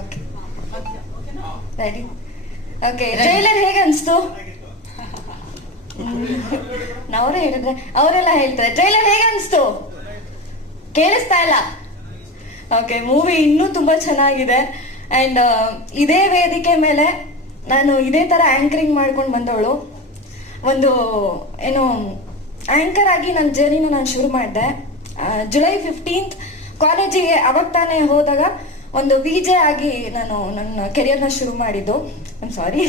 Okay ready. Okay, trailer ಹೇಗೆ ಅನಿಸ್ತು? ನಾವರೇ ಹೇಳಿದ್ರೆ ಅವರೆಲ್ಲ ಹೇಳ್ತಾರೆ. ಟ್ರೈಲರ್ ಹೇಗೆ ಅನಿಸ್ತು? ಕೇಳಿಸ್ತಾ ಇಲ್ಲ? ಓಕೆ, ಮೂವಿ ಇನ್ನೂ ತುಂಬಾ ಚೆನ್ನಾಗಿದೆ. ಅಂಡ್ ಇದೇ ವೇದಿಕೆ ಮೇಲೆ ನಾನು ಇದೇ ತರ ಆಂಕರಿಂಗ್ ಮಾಡ್ಕೊಂಡು ಬಂದವಳು. ಒಂದು ಏನು ಆಂಕರ್ ಆಗಿ ನನ್ನ ಜರ್ನಿನ ನಾನು ಶುರು ಮಾಡಿದೆ ಜುಲೈ 15th ಕಾಲೇಜಿಗೆ. ಅವಾಗ ತಾನೇ ಹೋದಾಗ ಒಂದು VJ ಆಗಿ ನಾನು ನನ್ನ ಕೆರಿಯರ್ನ ಶುರು ಮಾಡಿದ್ದು. ಸಾರಿ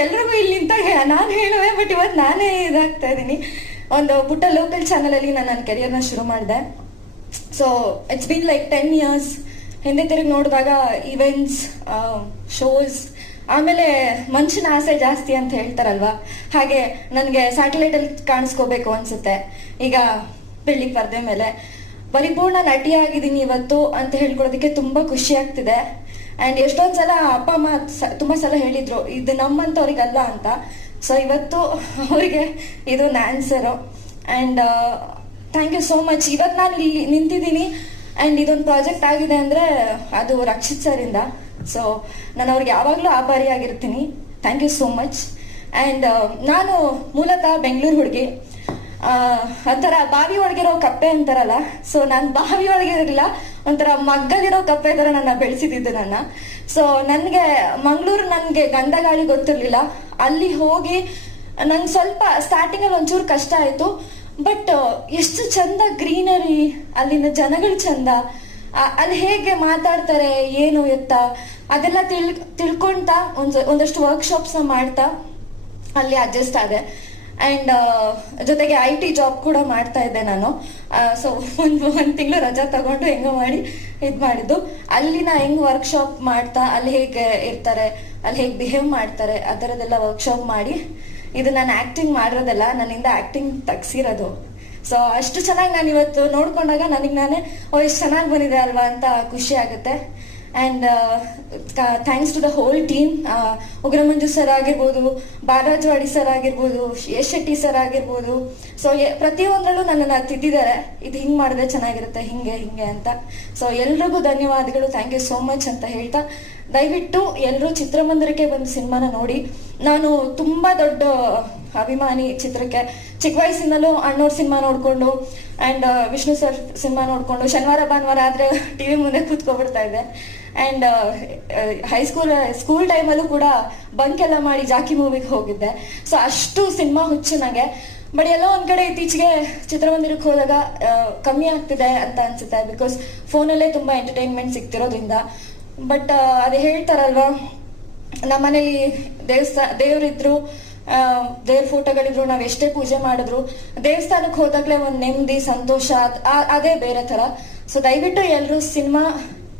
ಎಲ್ರಿಗೂ ಇಲ್ಲಿ ನಿಂತಾಗ ನಾನು ಹೇಳುವೆ, ಬಟ್ ಇವತ್ತು ನಾನೇ ಇದಾಗ್ತಾ ಇದ್ದೀನಿ. ಒಂದು ಪುಟ್ಟ ಲೋಕಲ್ ಚಾನಲಲ್ಲಿ ನಾನು ನನ್ನ ಕೆರಿಯರ್ನ ಶುರು ಮಾಡಿದೆ. So it's been like 10 years. ಹಿಂದೆ ತಿರುಗಿ ನೋಡಿದಾಗ ಇವೆಂಟ್ಸ್, ಶೋಸ್, ಆಮೇಲೆ ಮನುಷ್ಯನ ಆಸೆ ಜಾಸ್ತಿ ಅಂತ ಹೇಳ್ತಾರಲ್ವಾ, ಹಾಗೆ ನನಗೆ ಸ್ಯಾಟಲೈಟಲ್ಲಿ ಕಾಣಿಸ್ಕೋಬೇಕು ಅನ್ಸುತ್ತೆ. ಈಗ ಬೆಳ್ಳಿ ಪರ್ದೆ ಮೇಲೆ ಪರಿಪೂರ್ಣ ನಟಿಯಾಗಿದ್ದೀನಿ ಇವತ್ತು ಅಂತ ಹೇಳ್ಕೊಳ್ಳೋದಕ್ಕೆ ತುಂಬಾ ಖುಷಿ ಆಗ್ತಿದೆ. ಅಂಡ್ ಎಷ್ಟೊಂದು ಸಲ ಅಪ್ಪ ಅಮ್ಮ ತುಂಬಾ ಸಲ ಹೇಳಿದ್ರು ಇದು ನಮ್ಮಂತವ್ರಿಗಲ್ಲ ಅಂತ. ಸೊ ಇವತ್ತು ಅವರಿಗೆ ಇದು answer. And thank you so much. ಇವತ್ತು ನಾನು ಇಲ್ಲಿ ನಿಂತಿದ್ದೀನಿ ಅಂಡ್ ಇದೊಂದು ಪ್ರಾಜೆಕ್ಟ್ ಆಗಿದೆ ಅಂದ್ರೆ ಅದು ರಕ್ಷಿತ್ ಸರ್ ಇಂದ. ಸೊ ನಾನು ಅವ್ರಿಗೆ ಯಾವಾಗಲೂ ಆಭಾರಿಯಾಗಿರ್ತೀನಿ. Thank you so much. And ನಾನು ಮೂಲತಃ ಬೆಂಗಳೂರು ಹುಡುಗಿ. ಒಂಥರ ಬಾವಿ ಒಳಗಿರೋ ಕಪ್ಪೆ ಅಂತಾರಲ್ಲ, ಸೊ ನಾನು ಬಾವಿ ಒಳಗೆ ಇರಲಿಲ್ಲ, ಒಂಥರ ಮಗ್ಗಲಿರೋ ಕಪ್ಪೆ ತರ ನನ್ನ ಬೆಳೆಸಿದ್ದು ನನ್ನ. ಸೊ ನನಗೆ ಮಂಗಳೂರು ನನಗೆ ಗಂಧ ಗಾಳಿ ಗೊತ್ತಿರಲಿಲ್ಲ. ಅಲ್ಲಿ ಹೋಗಿ ನಂಗೆ ಸ್ವಲ್ಪ ಸ್ಟಾರ್ಟಿಂಗಲ್ಲಿ ಒಂಚೂರು ಕಷ್ಟ ಆಯಿತು. ಬಟ್ ಎಷ್ಟು ಚಂದ ಗ್ರೀನರಿ, ಅಲ್ಲಿನ ಜನಗಳು ಚಂದ, ಅಲ್ಲಿ ಹೇಗೆ ಮಾತಾಡ್ತಾರೆ, ಏನು ಎತ್ತ ಅದೆಲ್ಲ ತಿಳ್ಕೊಂತ ಒಂದಷ್ಟು ವರ್ಕ್ಶಾಪ್ಸ್ನ ಮಾಡ್ತಾ ಅಲ್ಲಿ ಅಡ್ಜಸ್ಟ್ ಆದೆ. ಅಂಡ್ ಜೊತೆಗೆ IT ಜಾಬ್ ಕೂಡ ಮಾಡ್ತಾ ಇದ್ದೆ ನಾನು. ಸೊ ಒಂದು ತಿಂಗಳು ರಜಾ ತಗೊಂಡು ಹೆಂಗೋ ಮಾಡಿ ಇದು ಮಾಡಿದ್ದು. ಅಲ್ಲಿನ ಹೆಂಗ್ ವರ್ಕ್ಶಾಪ್ ಮಾಡ್ತಾ ಅಲ್ಲಿ ಹೇಗೆ ಇರ್ತಾರೆ, ಅಲ್ಲಿ ಹೇಗೆ ಬಿಹೇವ್ ಮಾಡ್ತಾರೆ, ಆ ಥರದ್ದೆಲ್ಲ ವರ್ಕ್ಶಾಪ್ ಮಾಡಿ ಇದು ನಾನು ಆಕ್ಟಿಂಗ್ ಮಾಡಿರೋದೆಲ್ಲ ನನ್ನಿಂದ ಆಕ್ಟಿಂಗ್ ತೆಗ್ಸಿರೋದು. ಸೊ ಅಷ್ಟು ಚೆನ್ನಾಗಿ ನಾನು ಇವತ್ತು ನೋಡ್ಕೊಂಡಾಗ ನನಗೆ ನಾನೇ ಎಷ್ಟು ಚೆನ್ನಾಗಿ ಬಂದಿದೆ ಅಲ್ವಾ ಅಂತ ಖುಷಿ ಆಗುತ್ತೆ. And thanks to the whole team. Ugramanju sir ಆಗಿರ್ಬೋದು, ಬಾಲರಾಜವಾಡಿ ಸರ್ ಆಗಿರ್ಬೋದು, ಯಶ್ ಶೆಟ್ಟಿ ಸರ್ ಆಗಿರ್ಬೋದು. ಸೊ ಪ್ರತಿಯೊಂದರಲ್ಲೂ ನನ್ನನ್ನು ತಿದ್ದಿದ್ದಾರೆ, ಇದು ಹಿಂಗೆ ಮಾಡಿದ್ರೆ ಚೆನ್ನಾಗಿರುತ್ತೆ, ಹಿಂಗೆ ಹಿಂಗೆ ಅಂತ. ಸೊ ಎಲ್ರಿಗೂ ಧನ್ಯವಾದಗಳು, ಥ್ಯಾಂಕ್ ಯು ಸೋ ಮಚ್ ಅಂತ ಹೇಳ್ತಾ, ದಯವಿಟ್ಟು ಎಲ್ಲರೂ ಚಿತ್ರಮಂದಿರಕ್ಕೆ ಬಂದು ಸಿನಿಮಾನ ನೋಡಿ. ನಾನು ತುಂಬಾ ದೊಡ್ಡ ಅಭಿಮಾನಿ ಚಿತ್ರಕ್ಕೆ. ಚಿಕ್ಕ ವಯಸ್ಸಿನಲ್ಲೂ ಅಣ್ಣವ್ರ ಸಿನಿಮಾ ನೋಡ್ಕೊಂಡು ಅಂಡ್ ವಿಷ್ಣು ಸರ್ ಸಿನಿಮಾ ನೋಡ್ಕೊಂಡು ಶನಿವಾರ ಭಾನುವಾರ ಆದ್ರೆ TV ಮುಂದೆ ಕೂತ್ಕೊಬಿಡ್ತಾ ಇದ್ದೆ. ಅಂಡ್ ಸ್ಕೂಲ್ ಟೈಮಲ್ಲೂ ಕೂಡ ಬಂಕ್ ಎಲ್ಲ ಮಾಡಿ ಜಾಕಿ ಮೂವಿಗೆ ಹೋಗಿದ್ದೆ. ಸೊ ಅಷ್ಟು ಸಿನಿಮಾ ಹುಚ್ಚು ನನಗೆ. ಬಟ್ ಎಲ್ಲೋ ಒಂದ್ ಕಡೆ ಇತ್ತೀಚೆಗೆ ಚಿತ್ರಮಂದಿರಕ್ಕೆ ಹೋದಾಗ ಕಮ್ಮಿ ಆಗ್ತಿದೆ ಅಂತ ಅನ್ಸುತ್ತೆ, ಬಿಕಾಸ್ ಫೋನಲ್ಲೇ ತುಂಬಾ ಎಂಟರ್ಟೈನ್ಮೆಂಟ್ ಸಿಗ್ತಿರೋದ್ರಿಂದ. ಬಟ್ ಅದೇ ಹೇಳ್ತಾರಲ್ವಾ, ನಮ್ಮನೇಲಿ ದೇವ್ರಿದ್ರು, ದೇವ್ರ ಫೋಟೋಗಳಿದ್ರು, ನಾವ್ ಎಷ್ಟೇ ಪೂಜೆ ಮಾಡಿದ್ರು ದೇವಸ್ಥಾನಕ್ಕೆ ಹೋದಾಗ್ಲೇ ಒಂದ್ ನೆಮ್ಮದಿ, ಸಂತೋಷ, ಅದೇ ಬೇರೆ ತರ. ಸೊ ದಯವಿಟ್ಟು ಎಲ್ರು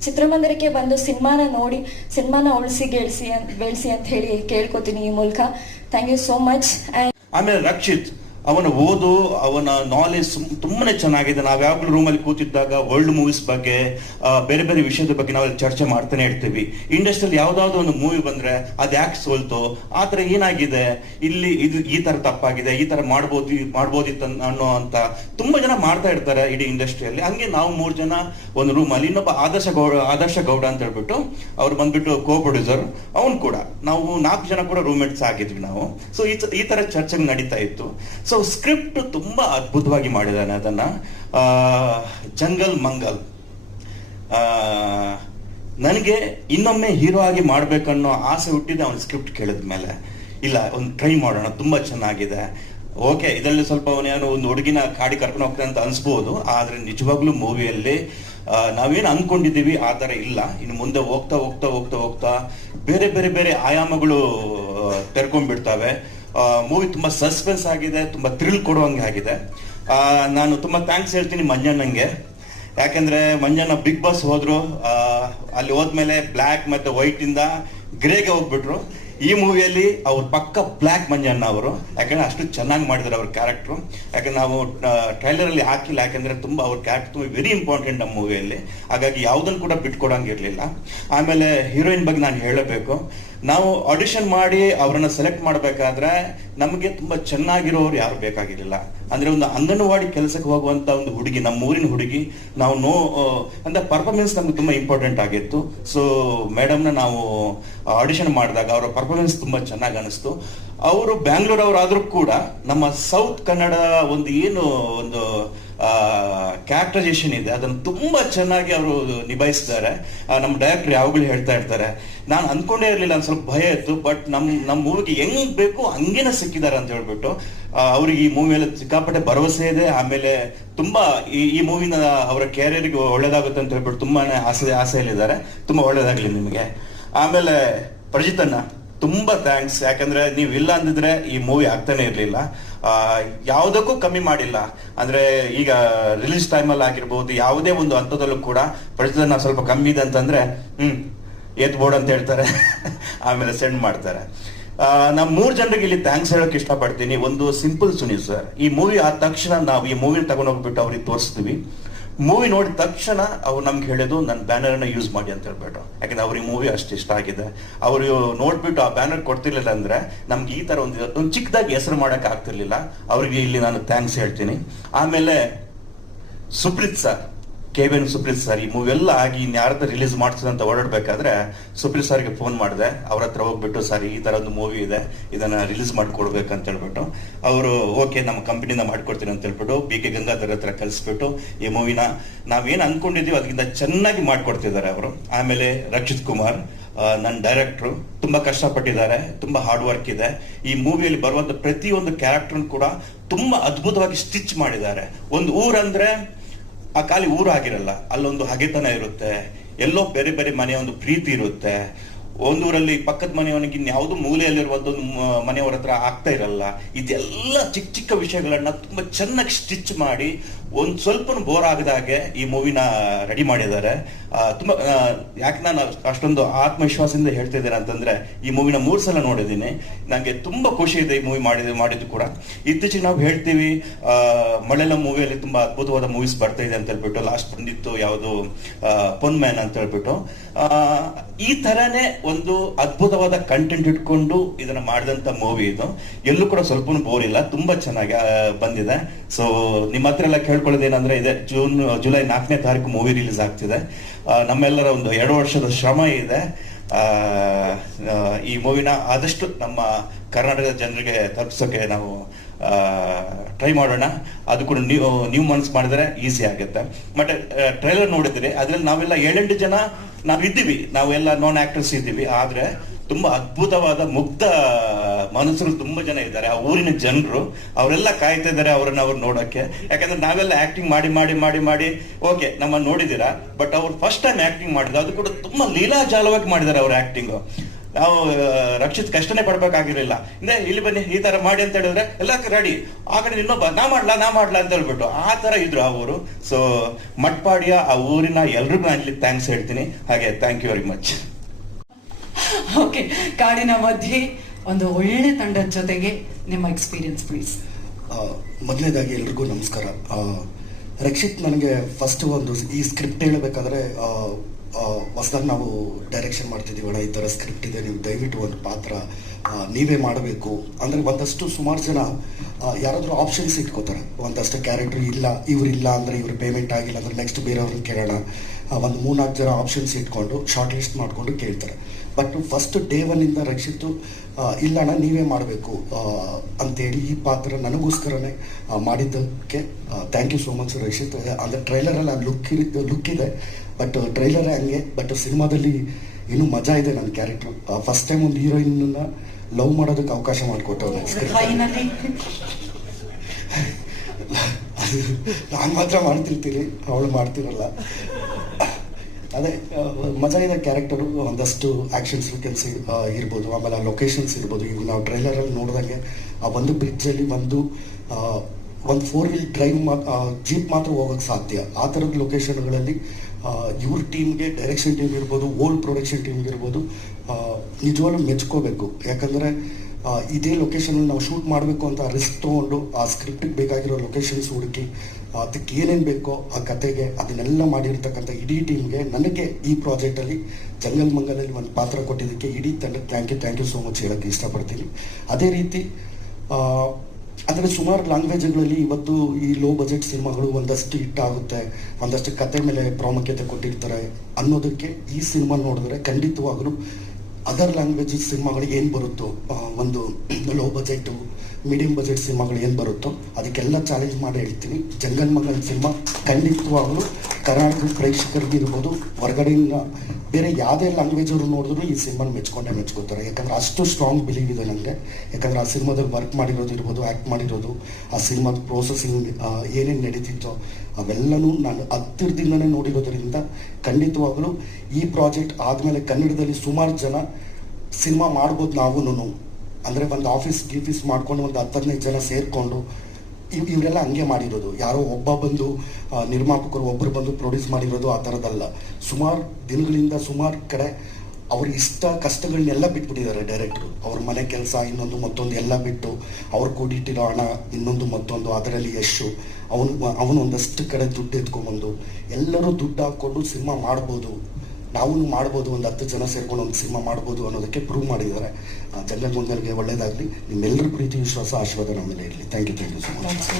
ಚಿತ್ರಮಂದಿರಕ್ಕೆ ಬಂದು ಸಿನಿಮಾನ ನೋಡಿ, ಸಿನಿಮಾನ ಉಳಿಸಿ ಬೆಳೆಸಿ ಅಂತ ಹೇಳಿ ಕೇಳ್ಕೊತೀನಿ ಈ ಮೂಲಕ. Thank you so much. ಆಮೇಲೆ ರಕ್ಷಿತ್, ಅವನ ಓದು, ಅವನ ನಾಲೆಜ್ ತುಂಬಾನೇ ಚೆನ್ನಾಗಿದೆ. ನಾವು ಯಾವಾಗಲೂ ರೂಮಲ್ಲಿ ಕೂತಿದ್ದಾಗ ವರ್ಲ್ಡ್ ಮೂವೀಸ್ ಬಗ್ಗೆ, ಬೇರೆ ಬೇರೆ ವಿಷಯದ ಬಗ್ಗೆ ನಾವಲ್ಲಿ ಚರ್ಚೆ ಮಾಡ್ತಾನೆ ಇರ್ತೀವಿ. ಇಂಡಸ್ಟ್ರಿಯಲ್ಲಿ ಯಾವ್ದಾದ್ರು ಒಂದು ಮೂವಿ ಬಂದ್ರೆ ಅದು ಯಾಕೆ ಸೋಲ್ತು, ಆ ಥರ ಏನಾಗಿದೆ, ಇಲ್ಲಿ ಇದು ಈ ತರ ತಪ್ಪಾಗಿದೆ, ಈ ತರ ಮಾಡ್ಬೋದಿತ್ತು ಅನ್ನೋ ಅಂತ ತುಂಬಾ ಜನ ಮಾಡ್ತಾ ಇರ್ತಾರೆ ಇಡೀ ಇಂಡಸ್ಟ್ರಿಯಲ್ಲಿ. ಹಂಗೆ ನಾವು 3 ಜನ ಒಂದು ರೂಮಲ್ಲಿ, ಇನ್ನೊಬ್ಬ ಆದರ್ಶ ಗೌಡ ಅಂತ ಹೇಳ್ಬಿಟ್ಟು ಅವ್ರು ಬಂದ್ಬಿಟ್ಟು ಕೋ-ಪ್ರೊಡ್ಯೂಸರ್, ಅವನು ಕೂಡ, ನಾವು 4 ಜನ ಕೂಡ ರೂಮ್ಮೇಟ್ಸ್ ಆಗಿದ್ವಿ ನಾವು. ಸೊ ಈ ತರ ಚರ್ಚೆ ನಡೀತಾ ಇತ್ತು. ಸೊ ಸ್ಕ್ರಿಪ್ಟ್ ತುಂಬಾ ಅದ್ಭುತವಾಗಿ ಮಾಡಿದ್ದಾನೆ ಅದನ್ನ. ಜಂಗಲ್ ಮಂಗಲ್ ನನಗೆ ಇನ್ನೊಮ್ಮೆ ಹೀರೋ ಆಗಿ ಮಾಡ್ಬೇಕನ್ನೋ ಆಸೆ ಹುಟ್ಟಿದೆ ಅವನ ಸ್ಕ್ರಿಪ್ಟ್ ಕೇಳಿದ ಮೇಲೆ. ಇಲ್ಲ, ಒಂದು ಟ್ರೈ ಮಾಡೋಣ, ತುಂಬಾ ಚೆನ್ನಾಗಿದೆ. ಓಕೆ, ಇದರಲ್ಲಿ ಸ್ವಲ್ಪ ಅವನೇನೋ ಒಂದು ಹುಡುಗಿನ ಕಾಡಿ ಕರ್ಕೊಂಡು ಹೋಗ್ತಾನೆ ಅಂತ ಅನ್ಸ್ಬೋದು, ಆದ್ರೆ ನಿಜವಾಗ್ಲೂ ಮೂವಿಯಲ್ಲಿ ನಾವೇನು ಅನ್ಕೊಂಡಿದ್ದೀವಿ ಆ ಥರ ಇಲ್ಲ. ಇನ್ನು ಮುಂದೆ ಹೋಗ್ತಾ ಹೋಗ್ತಾ ಹೋಗ್ತಾ ಹೋಗ್ತಾ ಬೇರೆ ಬೇರೆ ಬೇರೆ ಆಯಾಮಗಳು ತೆರ್ಕೊಂಡ್ಬಿಡ್ತಾವೆ. ಮೂವಿ ತುಂಬಾ ಸಸ್ಪೆನ್ಸ್ ಆಗಿದೆ, ತುಂಬಾ ಥ್ರಿಲ್ ಕೊಡುವಂಗೆ ಆಗಿದೆ. ನಾನು ತುಂಬಾ ಥ್ಯಾಂಕ್ಸ್ ಹೇಳ್ತೀನಿ ಮಂಜಣ್ಣಂಗೆ. ಯಾಕಂದ್ರೆ ಮಂಜಣ್ಣ ಬಿಗ್ ಬಾಸ್ ಹೋದ್ರು, ಅಲ್ಲಿ ಹೋದ್ಮೇಲೆ ಬ್ಲ್ಯಾಕ್ ಮತ್ತೆ ವೈಟ್ ಇಂದ ಗ್ರೇಗೆ ಹೋಗ್ಬಿಟ್ರು. ಈ ಮೂವಿಯಲ್ಲಿ ಅವ್ರ ಪಕ್ಕ ಬ್ಲ್ಯಾಕ್ ಮಂಜಣ್ಣ ಅವರು, ಯಾಕಂದ್ರೆ ಅಷ್ಟು ಚೆನ್ನಾಗಿ ಮಾಡಿದ್ರು ಅವ್ರ ಕ್ಯಾರೆಕ್ಟ್ರು. ಯಾಕಂದ್ರೆ ನಾವು ಟ್ರೈಲರ್ ಅಲ್ಲಿ ಹಾಕಿಲ್ಲ, ಯಾಕಂದ್ರೆ ತುಂಬಾ ಅವ್ರ ಕ್ಯಾರೆಕ್ಟರ್ ತುಂಬಾ ವೆರಿ ಇಂಪಾರ್ಟೆಂಟ್ ನಮ್ಮ ಮೂವಿಯಲ್ಲಿ. ಹಾಗಾಗಿ ಯಾವುದನ್ನು ಕೂಡ ಬಿಟ್ಕೊಡಂಗಿರ್ಲಿಲ್ಲ. ಆಮೇಲೆ ಹೀರೋಯಿನ್ ಬಗ್ಗೆ ನಾನು ಹೇಳಬೇಕು, ನಾವು ಆಡಿಷನ್ ಮಾಡಿ ಅವರನ್ನ ಸೆಲೆಕ್ಟ್ ಮಾಡಬೇಕಾದ್ರೆ ನಮಗೆ ತುಂಬಾ ಚೆನ್ನಾಗಿರೋರು ಯಾರು ಬೇಕಾಗಿರಲಿಲ್ಲ. ಅಂದ್ರೆ ಒಂದು ಅಂಗನವಾಡಿ ಕೆಲಸಕ್ಕೆ ಹೋಗುವಂತ ಒಂದು ಹುಡುಗಿ, ನಮ್ಮ ಊರಿನ ಹುಡುಗಿ, ನಾವು ಅಂದ್ರೆ ಪರ್ಫಾರ್ಮೆನ್ಸ್ ನಮ್ಗೆ ತುಂಬಾ ಇಂಪಾರ್ಟೆಂಟ್ ಆಗಿತ್ತು. ಸೊ ಮೇಡಮ್ನ ನಾವು ಆಡಿಷನ್ ಮಾಡಿದಾಗ ಅವರ ಪರ್ಫಾರ್ಮೆನ್ಸ್ ತುಂಬಾ ಚೆನ್ನಾಗಿ ಅನಿಸ್ತು. ಅವರು ಬ್ಯಾಂಗ್ಳೂರವರಾದ್ರೂ ಕೂಡ ನಮ್ಮ ಸೌತ್ ಕನ್ನಡ ಒಂದು ಕ್ಯಾರೆಕ್ಟರೈಸೇಷನ್ ಇದೆ, ಅದನ್ನು ತುಂಬಾ ಚೆನ್ನಾಗಿ ಅವರು ನಿಭಾಯಿಸಿದ್ದಾರೆ. ನಮ್ಮ ಡೈರೆಕ್ಟರ್ ಯಾವಾಗಲೂ ಹೇಳ್ತಾ ಇರ್ತಾರೆ, ನಾನು ಅನ್ಕೊಂಡೇ ಇರಲಿಲ್ಲ, ಒಂದು ಸ್ವಲ್ಪ ಭಯ ಇತ್ತು, ಬಟ್ ನಮ್ಮ ಮೂವಿಗೆ ಹೆಂಗ್ ಬೇಕು ಹಂಗೇನೆ ಸಿಕ್ಕಿದ್ದಾರೆ ಅಂತ ಹೇಳ್ಬಿಟ್ಟು ಅವ್ರಿಗೆ ಈ ಮೂವಿಯಲ್ಲಿ ಸಿಕ್ಕಾಪಟ್ಟೆ ಭರವಸೆ ಇದೆ. ಆಮೇಲೆ ತುಂಬಾ ಈ ಮೂವಿನ ಅವರ ಕ್ಯಾರಿಯರ್ಗೆ ಒಳ್ಳೇದಾಗುತ್ತೆ ಅಂತ ಹೇಳ್ಬಿಟ್ಟು ತುಂಬಾನೇ ಆಸೆಯಲ್ಲಿದ್ದಾರೆ. ತುಂಬಾ ಒಳ್ಳೇದಾಗ್ಲಿ ನಿಮಗೆ. ಆಮೇಲೆ ಪ್ರಜಿತಣ್ಣ ತುಂಬಾ ಥ್ಯಾಂಕ್ಸ್, ಯಾಕಂದ್ರೆ ನೀವು ಇಲ್ಲ ಅಂದಿದ್ರೆ ಈ ಮೂವಿ ಆಗ್ತಾನೆ ಇರ್ಲಿಲ್ಲ. ಯಾವುದಕ್ಕೂ ಕಮ್ಮಿ ಮಾಡಿಲ್ಲ. ಅಂದ್ರೆ ಈಗ ರಿಲೀಸ್ ಟೈಮಲ್ಲಿ ಆಗಿರ್ಬೋದು, ಯಾವುದೇ ಒಂದು ಹಂತದಲ್ಲೂ ಕೂಡ ಪ್ರಜಿತಣ್ಣ ಸ್ವಲ್ಪ ಕಮ್ಮಿ ಇದೆ ಅಂತಂದ್ರೆ ಎತ್ ಬೋರ್ಡ್ ಅಂತ ಹೇಳ್ತಾರೆ, ಆಮೇಲೆ ಸೆಂಡ್ ಮಾಡ್ತಾರೆ. ನಾ 3 ಜನರಿಗೆ ಇಲ್ಲಿ ಥ್ಯಾಂಕ್ಸ್ ಹೇಳೋಕೆ ಇಷ್ಟಪಡ್ತೀನಿ. ಒಂದು ಸಿಂಪಲ್ ಸುನೀಲ್ ಸರ್, ಈ ಮೂವಿ ಆದ ತಕ್ಷಣ ನಾವು ಈ ಮೂವಿ ತಗೊಂಡೋಗ್ಬಿಟ್ಟು ಅವ್ರಿಗೆ ತೋರಿಸ್ತೀವಿ. ಮೂವಿ ನೋಡಿದ ತಕ್ಷಣ ಅವ್ರು ನಮ್ಗೆ ಹೇಳಿದ್ರು ನನ್ನ ಬ್ಯಾನರ್ ಅನ್ನ ಯೂಸ್ ಮಾಡಿ ಅಂತ ಹೇಳ್ಬಿಟ್ಟು. ಯಾಕಂದ್ರೆ ಅವ್ರಿಗೆ ಮೂವಿ ಅಷ್ಟು ಇಷ್ಟ ಆಗಿದೆ. ಅವರು ನೋಡ್ಬಿಟ್ಟು ಆ ಬ್ಯಾನರ್ ಕೊಡ್ತಿರ್ಲಿಲ್ಲ ಅಂದ್ರೆ ನಮ್ಗೆ ಈ ತರ ಒಂದು ಚಿಕ್ಕದಾಗಿ ಹೆಸರು ಮಾಡಕ್ ಆಗ್ತಿರ್ಲಿಲ್ಲ. ಅವ್ರಿಗೆ ಇಲ್ಲಿ ನಾನು ಥ್ಯಾಂಕ್ಸ್ ಹೇಳ್ತೀನಿ. ಆಮೇಲೆ Supreeth sir, KVN Supreeth sir, ಈ ಮೂವಿ ಎಲ್ಲ ಆಗಿ ಇನ್ಯಾರ ರಿಲೀಸ್ ಮಾಡ್ತದೆ ಅಂತ ಓಡಾಡ್ಬೇಕಾದ್ರೆ ಸುಪ್ರೀತ್ ಸರ್ಗೆ ಫೋನ್ ಮಾಡಿದೆ. ಅವ್ರ ಹತ್ರ ಹೋಗ್ಬಿಟ್ಟು, ಸರ್ ಈ ತರ ಒಂದು ಮೂವಿ ಇದೆ, ಇದನ್ನ ರಿಲೀಸ್ ಮಾಡ್ಕೊಡ್ಬೇಕಂತ ಹೇಳ್ಬಿಟ್ಟು ಅವರು ಓಕೆ ನಮ್ಮ ಕಂಪನಿಯಿಂದ ಮಾಡ್ಕೊಡ್ತೀನಿ ಅಂತ ಹೇಳ್ಬಿಟ್ಟು BK ಗಂಗಾಧರ್ ಹತ್ರ ಕಲಿಸ್ಬಿಟ್ಟು ಈ ಮೂವಿನ ನಾವೇನು ಅನ್ಕೊಂಡಿದೀವಿ ಅದಕ್ಕಿಂತ ಚೆನ್ನಾಗಿ ಮಾಡ್ಕೊಡ್ತಿದ್ದಾರೆ ಅವರು. ಆಮೇಲೆ ರಕ್ಷಿತ್ ಕುಮಾರ್ ನನ್ನ ಡೈರೆಕ್ಟ್ರು, ತುಂಬಾ ಕಷ್ಟಪಟ್ಟಿದ್ದಾರೆ, ತುಂಬಾ ಹಾರ್ಡ್ ವರ್ಕ್ ಇದೆ. ಈ ಮೂವಿಯಲ್ಲಿ ಬರುವಂತ ಪ್ರತಿಯೊಂದು ಕ್ಯಾರೆಕ್ಟರ್ ಕೂಡ ತುಂಬಾ ಅದ್ಭುತವಾಗಿ ಸ್ಟಿಚ್ ಮಾಡಿದ್ದಾರೆ. ಒಂದು ಊರಂದ್ರೆ ಆ ಖಾಲಿ ಊರು ಆಗಿರಲ್ಲ, ಅಲ್ಲೊಂದು ಹಗೆತನ ಇರುತ್ತೆ, ಎಲ್ಲೋ ಬೇರೆ ಬೇರೆ ಮನೆಯ ಒಂದು ಪ್ರೀತಿ ಇರುತ್ತೆ. ಒಂದೂರಲ್ಲಿ ಪಕ್ಕದ ಮನೆಯವನಿಗೆ ಇನ್ಯಾವುದು ಮೂಲೆಯಲ್ಲಿರುವಂತ ಒಂದು ಮನೆಯವರ ಹತ್ರ ಆಗ್ತಾ ಇರಲ್ಲ. ಇದೆಲ್ಲ ಚಿಕ್ಕ ಚಿಕ್ಕ ವಿಷಯಗಳನ್ನ ತುಂಬಾ ಚೆನ್ನಾಗಿ ಸ್ಟಿಚ್ ಮಾಡಿ ಒಂದ್ ಸ್ವಲ್ಪ ಬೋರ್ ಆಗದ ಹಾಗೆ ಈ ಮೂವಿನ ರೆಡಿ ಮಾಡಿದ್ದಾರೆ. ತುಂಬಾ ಯಾಕೆ ನಾನು ಅಷ್ಟೊಂದು ಆತ್ಮವಿಶ್ವಾಸದಿಂದ ಹೇಳ್ತಾ ಇದ್ದೇನೆ ಅಂತಂದ್ರೆ, ಈ ಮೂವಿನ 3 ಸಲ ನೋಡಿದ್ದೀನಿ. ನಂಗೆ ತುಂಬಾ ಖುಷಿ ಇದೆ ಈ ಮೂವಿ ಮಾಡಿದ್ದು ಕೂಡ. ಇತ್ತೀಚೆಗೆ ನಾವು ಹೇಳ್ತೀವಿ ಮಲಯಾಳಂ ಮೂವಿಯಲ್ಲಿ ತುಂಬಾ ಅದ್ಭುತವಾದ ಮೂವೀಸ್ ಬರ್ತಾ ಇದೆ ಅಂತ ಹೇಳ್ಬಿಟ್ಟು. ಲಾಸ್ಟ್ ಬಂದಿತ್ತು ಯಾವುದು ಪೊನ್ಮ್ಯಾನ್ ಅಂತ ಹೇಳ್ಬಿಟ್ಟು. ಈ ತರನೇ ಒಂದು ಅದ್ಭುತವಾದ ಕಂಟೆಂಟ್ ಇಟ್ಕೊಂಡು ಇದನ್ನ ಮಾಡಿದಂತ ಮೂವಿ ಇದು. ಎಲ್ಲೂ ಕೂಡ ಸ್ವಲ್ಪ ಬೋರ್ ಇಲ್ಲ, ತುಂಬಾ ಚೆನ್ನಾಗಿ ಬಂದಿದೆ. ಸೊ ನಿಮ್ಮ ಹತ್ರ ಎಲ್ಲ ಕೇಳ್ಕೊಳ್ಳೋದೇನಂದ್ರೆ, ಇದೆ ಜುಲೈ 4ನೇ ತಾರೀಕು ಮೂವಿ ರಿಲೀಸ್ ಆಗ್ತಿದೆ. ನಮ್ಮೆಲ್ಲರ ಒಂದು 2 ವರ್ಷದ ಶ್ರಮ ಇದೆ. ಈ ಮೂವಿನ ಆದಷ್ಟು ನಮ್ಮ ಕರ್ನಾಟಕದ ಜನರಿಗೆ ತಲುಪಿಸೋಕೆ ನಾವು ಟ್ರೈ ಮಾಡೋಣ. ಅದು ಕೂಡ ನೀವು ಮನಸ್ಸು ಮಾಡಿದ್ರೆ ಈಸಿ ಆಗುತ್ತೆ. ಮತ್ತೆ ಟ್ರೈಲರ್ ನೋಡಿದ್ರಿ, ಅದ್ರಲ್ಲಿ ನಾವೆಲ್ಲ 7-8 ಜನ ನಾವಿದ್ದೀವಿ, ನಾವೆಲ್ಲ ನಾನ್ ಆಕ್ಟರ್ಸ್ ಇದ್ದೀವಿ. ಆದ್ರೆ ತುಂಬಾ ಅದ್ಭುತವಾದ ಮುಗ್ಧ ಮನಸ್ಸರು ತುಂಬಾ ಜನ ಇದ್ದಾರೆ. ಆ ಊರಿನ ಜನರು ಅವರೆಲ್ಲ ಕಾಯ್ತಾ ಇದ್ದಾರೆ ಅವ್ರು ನೋಡಕ್ಕೆ. ಯಾಕಂದ್ರೆ ನಾವೆಲ್ಲ ಆಕ್ಟಿಂಗ್ ಮಾಡಿ ಓಕೆ ನಮ್ಮ ನೋಡಿದೀರಾ, ಬಟ್ ಅವ್ರು ಫಸ್ಟ್ ಟೈಮ್ ಆಕ್ಟಿಂಗ್ ಮಾಡಿದ್ರು, ಅದು ಕೂಡ ತುಂಬಾ ಲೀಲಾಜಾಲವಾಗಿ ಮಾಡಿದ್ದಾರೆ ಅವ್ರ ಆಕ್ಟಿಂಗ್. ನಾವು ರಕ್ಷಿತ್ ಕಷ್ಟನೇ ಪಡ್ಬೇಕಾಗಿರ್ಲಿಲ್ಲ. ಅಂದ್ರೆ ಇಲ್ಲಿ ಬನ್ನಿ ಈ ತರ ಮಾಡಿ ಅಂತ ಹೇಳಿದ್ರೆ ಎಲ್ಲ ರೆಡಿ, ಆ ಕಡೆ ಇನ್ನೊಬ್ಬ ನಾ ಮಾಡ್ಲಾ ಅಂತ ಹೇಳ್ಬಿಟ್ಟು ಆ ತರ ಇದ್ರು ಅವರು. ಸೊ ಮಟ್ಪಾಡಿಯ ಆ ಊರಿನ ಎಲ್ರಿಗೂ ನಾನು ಇಲ್ಲಿ ಥ್ಯಾಂಕ್ಸ್ ಹೇಳ್ತೀನಿ. ಹಾಗೆ thank you very much. Okay, ಕಾಡಿನ ಮಧ್ಯೆ ಒಂದು ಒಳ್ಳೆ ತಂಡದ ಜೊತೆಗೆ ನಿಮ್ಮ ಎಕ್ಸ್ಪೀರಿಯನ್ಸ್ ಪ್ಲೀಸ್. ಮೊದಲನೇದಾಗಿ ಎಲ್ರಿಗೂ ನಮಸ್ಕಾರ. ರಕ್ಷಿತ್ ನನಗೆ ಫಸ್ಟ್ ಒಂದು ಈ ಸ್ಕ್ರಿಪ್ಟ್ ಹೇಳಬೇಕಾದ್ರೆ, ಹೊಸದಾಗಿ ನಾವು ಡೈರೆಕ್ಷನ್ ಮಾಡ್ತಿದ್ದೀವಣ್ಣ, ಈ ಥರ ಸ್ಕ್ರಿಪ್ಟ್ ಇದೆ, ನೀವು ದಯವಿಟ್ಟು ಒಂದು ಪಾತ್ರ ನೀವೇ ಮಾಡಬೇಕು ಅಂದರೆ ಒಂದಷ್ಟು ಸುಮಾರು ಜನ ಯಾರಾದರೂ ಆಪ್ಷನ್ಸ್ ಇಟ್ಕೋತಾರೆ. ಒಂದಷ್ಟು ಕ್ಯಾರೆಕ್ಟರ್ ಇಲ್ಲ, ಇವರಿಲ್ಲ ಅಂದರೆ ಇವ್ರ ಪೇಮೆಂಟ್ ಆಗಿಲ್ಲ ಅಂದರೆ ನೆಕ್ಸ್ಟ್ ಬೇರೆಯವ್ರನ್ನ ಕೇಳೋಣ, ಒಂದು 3-4 ಜನ ಆಪ್ಷನ್ಸ್ ಇಟ್ಕೊಂಡು ಶಾರ್ಟ್ ಲಿಸ್ಟ್ ಮಾಡಿಕೊಂಡು ಕೇಳ್ತಾರೆ. ಬಟ್ ಫಸ್ಟ್ ಡೇ 1 ರಕ್ಷಿತ್ತು ಇಲ್ಲಣ್ಣ ನೀವೇ ಮಾಡಬೇಕು ಅಂತೇಳಿ ಈ ಪಾತ್ರ ನನಗೋಸ್ಕರನೇ ಮಾಡಿದ್ದಕ್ಕೆ thank you so much Rakshit. ಅಂದರೆ ಟ್ರೈಲರಲ್ಲಿ ಆ ಲುಕ್ ಇದೆ, ಬಟ್ ಟ್ರೈಲರೇ ಹಂಗೆ. ಬಟ್ ಸಿನಿಮಾದಲ್ಲಿ ಇನ್ನೂ ಮಜಾ ಇದೆ. ನನ್ನ ಕ್ಯಾರೆಕ್ಟ್ರು ಫಸ್ಟ್ ಟೈಮ್ ಒಂದು ಹೀರೋಯಿನ್ನ ಲವ್ ಮಾಡೋದಕ್ಕೆ ಅವಕಾಶ ಮಾಡಿಕೊಟ್ಟವ್ರೆ. ನಾನು ಮಾತ್ರ ಮಾಡ್ತಿರ್ತೀನಿ, ಅವಳು ಮಾಡ್ತಿರಲ್ಲ. ಅದೇ ಮಜಾ ಇದೆ ಕ್ಯಾರೆಕ್ಟರು. ಒಂದಷ್ಟು ಆ್ಯಕ್ಷನ್ ಸೀಕ್ವೆನ್ಸ್ ಇರ್ಬೋದು, ಆಮೇಲೆ ಆ ಲೊಕೇಶನ್ಸ್ ಇರ್ಬೋದು. ಈಗ ನಾವು ಟ್ರೈಲರಲ್ಲಿ ನೋಡಿದಂಗೆ ಆ ಒಂದು ಬ್ರಿಡ್ಜಲ್ಲಿ ಒಂದು 4-wheel ಡ್ರೈವ್ ಜೀಪ್ ಮಾತ್ರ ಹೋಗೋಕ್ಕೆ ಸಾಧ್ಯ. ಆ ಥರದ ಲೊಕೇಶನ್ಗಳಲ್ಲಿ ಇವ್ರ ಟೀಮ್ಗೆ, ಡೈರೆಕ್ಷನ್ ಟೀಮ್ ಇರ್ಬೋದು, ಓಲ್ಡ್ ಪ್ರೊಡಕ್ಷನ್ ಟೀಮ್ಗೆ ಇರ್ಬೋದು, ನಿಜವಾಗ್ಲೂ ಮೆಚ್ಕೋಬೇಕು. ಯಾಕಂದರೆ ಇದೇ ಲೊಕೇಶನಲ್ಲಿ ನಾವು ಶೂಟ್ ಮಾಡಬೇಕು ಅಂತ ರಿಸ್ಕ್ ತೊಗೊಂಡು ಆ ಸ್ಕ್ರಿಪ್ಟಿಗೆ ಬೇಕಾಗಿರೋ ಲೊಕೇಶನ್ಸ್ ಹುಡುಕಿ ಅದಕ್ಕೆ ಏನೇನು ಬೇಕೋ ಆ ಕತೆಗೆ ಅದನ್ನೆಲ್ಲ ಮಾಡಿರ್ತಕ್ಕಂಥ ಇಡೀ ಟೀಮ್ಗೆ ನನಗೆ ಈ ಪ್ರಾಜೆಕ್ಟಲ್ಲಿ ಜಂಗಲ್ ಮಂಗಲಲ್ಲಿ ಒಂದು ಪಾತ್ರ ಕೊಟ್ಟಿದ್ದಕ್ಕೆ ಇಡೀ ತಂಡಕ್ಕೆ ಥ್ಯಾಂಕ್ ಯು ಸೋ ಮಚ್ ಹೇಳೋಕ್ಕೆ ಇಷ್ಟಪಡ್ತೀನಿ. ಅದೇ ರೀತಿ ಅಂದರೆ ಸುಮಾರು ಲ್ಯಾಂಗ್ವೇಜ್ಗಳಲ್ಲಿ ಇವತ್ತು ಈ ಲೋ ಬಜೆಟ್ ಸಿನಿಮಾಗಳು ಒಂದಷ್ಟು ಹಿಟ್ ಆಗುತ್ತೆ, ಒಂದಷ್ಟು ಕತೆ ಮೇಲೆ ಪ್ರಾಮುಖ್ಯತೆ ಕೊಟ್ಟಿರ್ತಾರೆ ಅನ್ನೋದಕ್ಕೆ ಈ ಸಿನಿಮಾ ನೋಡಿದ್ರೆ ಖಂಡಿತವಾಗಲೂ ಅದರ್ ಲ್ಯಾಂಗ್ವೇಜಸ್ ಸಿನಿಮಾಗಳು ಏನು ಬರುತ್ತೋ, ಒಂದು ಲೋ ಬಜೆಟು ಮೀಡಿಯಂ ಬಜೆಟ್ ಸಿನಿಮಾಗಳು ಏನು ಬರುತ್ತೋ ಅದಕ್ಕೆಲ್ಲ ಚಾಲೆಂಜ್ ಮಾಡಿ ಹೇಳ್ತೀನಿ. ಜಂಗಲ್ ಮಂಗಲ್ ಸಿನಿಮಾ ಖಂಡಿತವಾಗಲೂ ಕರ್ನಾಟಕದ ಪ್ರೇಕ್ಷಕರಿಗೆ ಇರ್ಬೋದು, ಹೊರಗಡೆಯಿಂದ ಬೇರೆ ಯಾವುದೇ ಲ್ಯಾಂಗ್ವೇಜ್ ಅವರು ನೋಡಿದ್ರು ಈ ಸಿನಿಮಾನ ಮೆಚ್ಕೋತಾರೆ. ಯಾಕಂದರೆ ಅಷ್ಟು ಸ್ಟ್ರಾಂಗ್ ಬಿಲೀವ್ ಇದೆ ನನಗೆ. ಯಾಕಂದರೆ ಆ ಸಿನಿಮಾದಲ್ಲಿ ವರ್ಕ್ ಮಾಡಿರೋದು ಇರ್ಬೋದು, ಆ್ಯಕ್ಟ್ ಮಾಡಿರೋದು, ಆ ಸಿನಿಮಾದ ಪ್ರೋಸೆಸಿಂಗ್ ಏನೇನು ನಡೀತಿತ್ತೋ ಅವೆಲ್ಲನೂ ನಾನು ಹತ್ತಿರದಿಂದನೇ ನೋಡಿರೋದ್ರಿಂದ ಖಂಡಿತವಾಗಲೂ ಈ ಪ್ರಾಜೆಕ್ಟ್ ಆದಮೇಲೆ ಕನ್ನಡದಲ್ಲಿ ಸುಮಾರು ಜನ ಸಿನಿಮಾ ಮಾಡ್ಬೋದು. ನಾವೂ ಅಂದರೆ ಒಂದು ಆಫೀಸ್ ಮಾಡ್ಕೊಂಡು ಒಂದು 10-15 ಜನ ಸೇರಿಕೊಂಡು ಇವರೆಲ್ಲ ಹಂಗೆ ಮಾಡಿರೋದು. ಯಾರೋ ಒಬ್ಬ ಬಂದು ನಿರ್ಮಾಪಕರು ಒಬ್ಬರು ಬಂದು ಪ್ರೊಡ್ಯೂಸ್ ಮಾಡಿರೋದು ಆ ಥರದ್ದಲ್ಲ. ಸುಮಾರು ದಿನಗಳಿಂದ ಸುಮಾರು ಕಡೆ ಅವ್ರ ಇಷ್ಟ ಕಷ್ಟಗಳನ್ನೆಲ್ಲ ಬಿಟ್ಬಿಟ್ಟಿದ್ದಾರೆ ಡೈರೆಕ್ಟ್ರು. ಅವ್ರ ಮನೆ ಕೆಲಸ ಇನ್ನೊಂದು ಮತ್ತೊಂದು ಎಲ್ಲ ಬಿಟ್ಟು ಅವ್ರು ಕೂಡಿಟ್ಟಿರೋ ಹಣ ಇನ್ನೊಂದು ಮತ್ತೊಂದು, ಅದರಲ್ಲಿ ಯಶು ಅವನು ಒಂದಷ್ಟು ಕಡೆ ದುಡ್ಡು ಎತ್ಕೊಂಡ್ಬಂದು ಎಲ್ಲರೂ ದುಡ್ಡು ಹಾಕ್ಕೊಂಡು ಸಿನಿಮಾ ಮಾಡ್ಬೋದು, ನಾವು ಮಾಡ್ಬೋದು, ಒಂದು 10 ಜನ ಸೇರ್ಕೊಂಡು ಒಂದು ಸಿನಿಮಾ ಮಾಡ್ಬೋದು ಅನ್ನೋದಕ್ಕೆ ಪ್ರೂವ್ ಮಾಡಿದ್ದಾರೆ. ಜಂಗಲ್ ಮಂಗಲ್ಗೆ ಒಳ್ಳೇದಾಗಲಿ. ನಿಮ್ಮೆಲ್ಲರ ಪ್ರೀತಿ ವಿಶ್ವಾಸ ಆಶೀರ್ವಾದ ನಮ್ಮ ಮೇಲೆ ಇರಲಿ. Thank you so much.